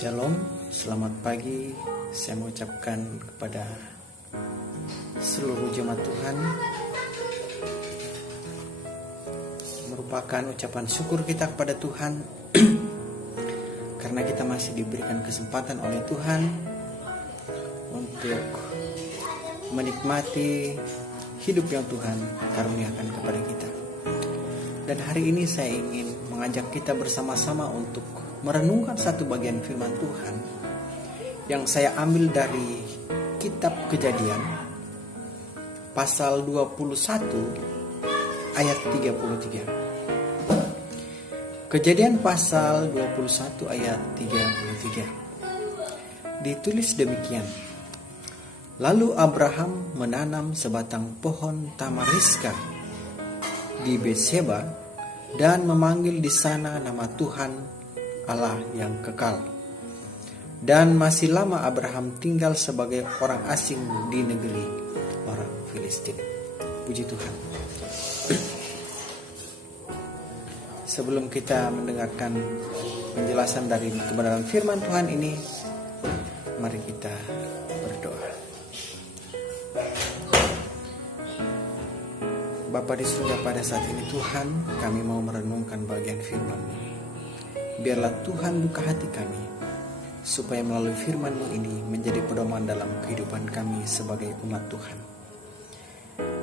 Shalom, selamat pagi. Saya mengucapkan kepada seluruh jemaat Tuhan, merupakan ucapan syukur kita kepada Tuhan karena kita masih diberikan kesempatan oleh Tuhan untuk menikmati hidup yang Tuhan karuniakan kepada kita. Dan hari ini saya ingin mengajak kita bersama-sama untuk merenungkan satu bagian firman Tuhan yang saya ambil dari kitab Kejadian pasal 21 ayat 33. Kejadian pasal 21 ayat 33. Ditulis demikian. Lalu Abraham menanam sebatang pohon tamariska di Betseba dan memanggil di sana nama Tuhan Allah yang kekal. Dan masih lama Abraham tinggal sebagai orang asing di negeri orang Filistin. Puji Tuhan. Sebelum kita mendengarkan penjelasan dari kebenaran firman Tuhan ini, mari kita berdoa. Bapa di surga, pada saat ini Tuhan, kami mau merenungkan bagian firman-Mu. Biarlah Tuhan buka hati kami, supaya melalui firman-Mu ini menjadi pedoman dalam kehidupan kami sebagai umat Tuhan.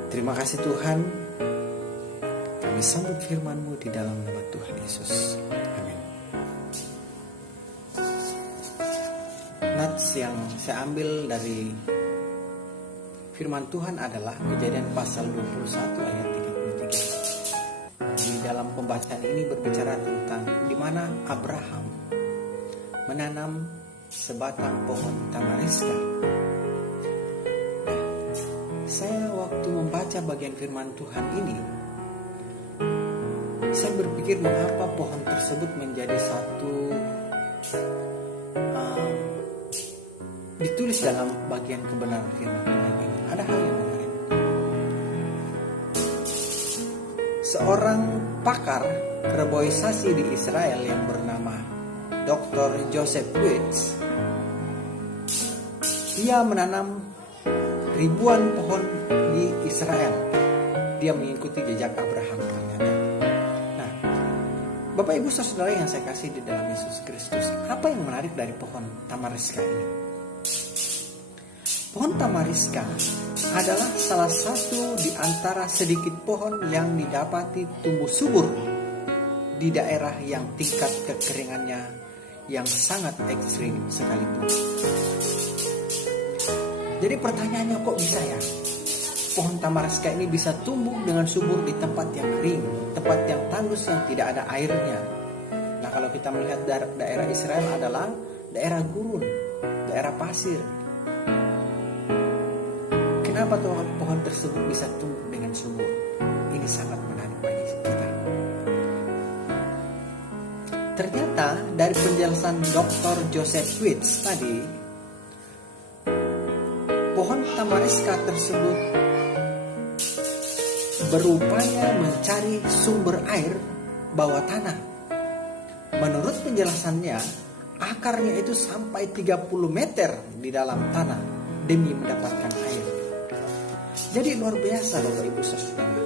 Terima kasih Tuhan, kami sambut firman-Mu di dalam nama Tuhan Yesus. Amin. Nats yang saya ambil dari firman Tuhan adalah Kejadian pasal 21 ayat 33. Di dalam pembacaan ini berbicara tentang di mana Abraham menanam sebatang pohon tamariska. Nah, saya waktu membaca bagian firman Tuhan ini, saya berpikir mengapa pohon tersebut menjadi satu ditulis dalam bagian kebenaran firman Tuhan ini. Ada hal yang menarik. Seorang pakar reboisasi di Israel yang bernama Dr. Joseph Witz, ia menanam ribuan pohon di Israel. Dia mengikuti jejak Abraham ternyata. Nah, Bapak Ibu Saudara yang saya kasih di dalam Yesus Kristus, apa yang menarik dari pohon tamariska ini? Pohon tamariska adalah salah satu di antara sedikit pohon yang didapati tumbuh subur di daerah yang tingkat kekeringannya yang sangat ekstrim sekalipun. Jadi pertanyaannya, kok bisa ya pohon tamariska ini bisa tumbuh dengan subur di tempat yang kering, tempat yang tandus yang tidak ada airnya? Nah, kalau kita melihat daerah Israel adalah daerah gurun, daerah pasir. Kenapa pohon tersebut bisa tumbuh dengan subur? Ini sangat menarik bagi kita. Ternyata dari penjelasan Dr. Joseph Witz tadi, pohon tamariska tersebut berupaya mencari sumber air bawah tanah. Menurut penjelasannya, akarnya itu sampai 30 meter di dalam tanah demi mendapatkan air. Jadi luar biasa Bapak Ibu Saudara.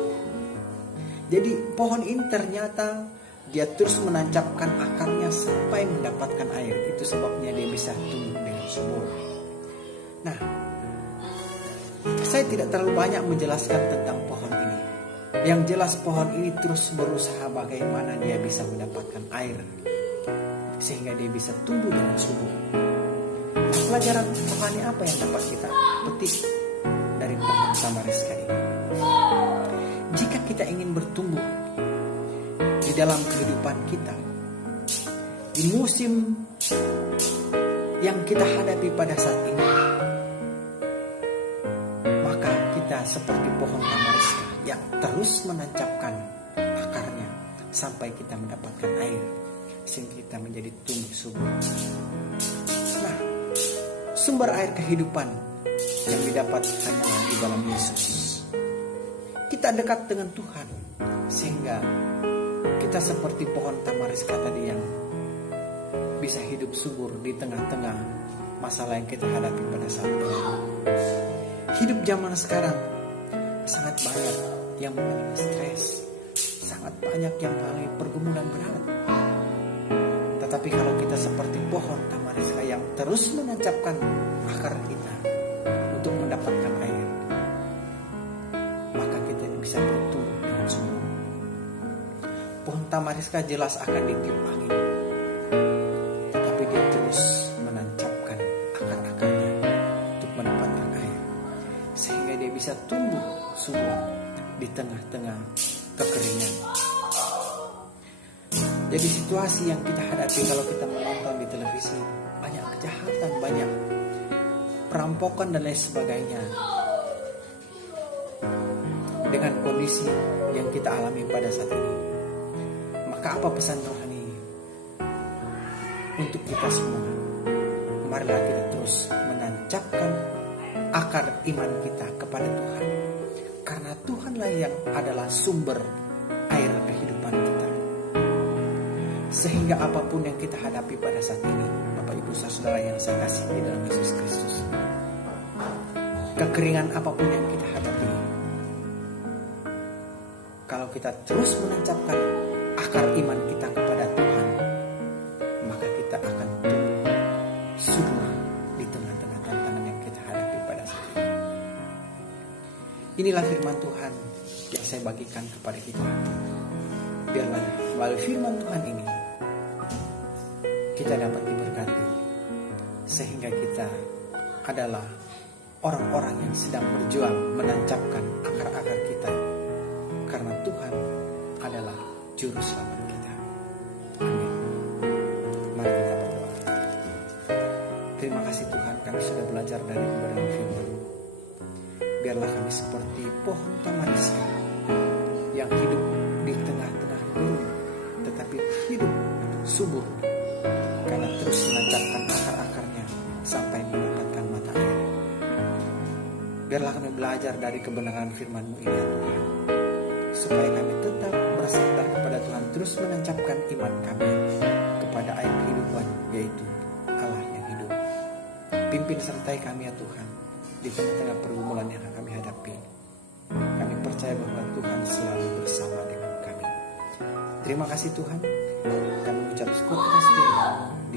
Jadi pohon ini ternyata dia terus menancapkan akarnya sampai mendapatkan air. Itu sebabnya dia bisa tumbuh dengan subur. Nah, saya tidak terlalu banyak menjelaskan tentang pohon ini. Yang jelas pohon ini terus berusaha bagaimana dia bisa mendapatkan air, sehingga dia bisa tumbuh dengan subur. Nah, pelajaran rohani apa yang dapat kita petik dari pohon tamariska ini? Jika kita ingin bertumbuh di dalam kehidupan kita, di musim yang kita hadapi pada saat ini, maka kita seperti pohon tamariska yang terus menancapkan akarnya sampai kita mendapatkan air, sehingga kita menjadi tumbuh subur. Nah, sumber air kehidupan yang didapat hanyalah di dalam Yesus. Kita dekat dengan Tuhan, sehingga kita seperti pohon tamariska tadi yang bisa hidup subur di tengah-tengah masalah yang kita hadapi pada saat ini. Hidup zaman sekarang sangat banyak yang mengalami stres, sangat banyak yang mengalami pergumulan berat. Tetapi kalau kita seperti pohon tamariska yang terus menancapkan akar kita untuk mendapatkan air, maka kita bisa bertumbuh dengan subur. Pohon tamariska jelas akan ditiup angin, tetapi dia terus menancapkan akar-akarnya untuk mendapatkan air, sehingga dia bisa tumbuh subur di tengah-tengah kekeringan. Jadi situasi yang kita hadapi kalau kita menonton di televisi, banyak kejahatan, banyak perampokan dan lain sebagainya. Dengan kondisi yang kita alami pada saat ini, maka apa pesan Tuhan ini untuk kita semua? Marilah kita terus menancapkan akar iman kita kepada Tuhan, karena Tuhanlah yang adalah sumber air kehidupan kita. Sehingga apapun yang kita hadapi pada saat ini, Bapak Ibu Saudara yang saya kasih di dalam Yesus Kristus, kekeringan apapun yang kita hadapi, kalau kita terus menancapkan akar iman kita kepada Tuhan, maka kita akan tumbuh subur di tengah-tengah tantangan yang kita hadapi pada saat ini. Inilah firman Tuhan yang saya bagikan kepada kita. Biarlah melalui firman Tuhan ini kita dapat diberkati, sehingga kita adalah orang-orang yang sedang berjuang menancapkan akar-akar kita, karena Tuhan adalah juru selamat kita. Amin. Mari kita berdoa. Terima kasih Tuhan, kami sudah belajar dari kebenaran firman-Mu. Biarlah kami seperti pohon tamariska yang hidup di tengah-tengah gunung, tetapi hidup subur karena terus menancapkan akar-akarnya sampai mendapatkan mata air. Biarlah kami belajar dari kebenaran firman-Mu ini, ya Tuhan, supaya kami tetap bersandar kepada Tuhan, terus menancapkan iman kami kepada air kehidupan, yaitu Allah yang hidup. Pimpin sertai kami ya Tuhan di tengah-tengah pergumulan yang kami hadapi. Kami percaya bahwa Tuhan selalu bersama dengan kami. Terima kasih Tuhan. Kami ucap syukur atas firman-Mu.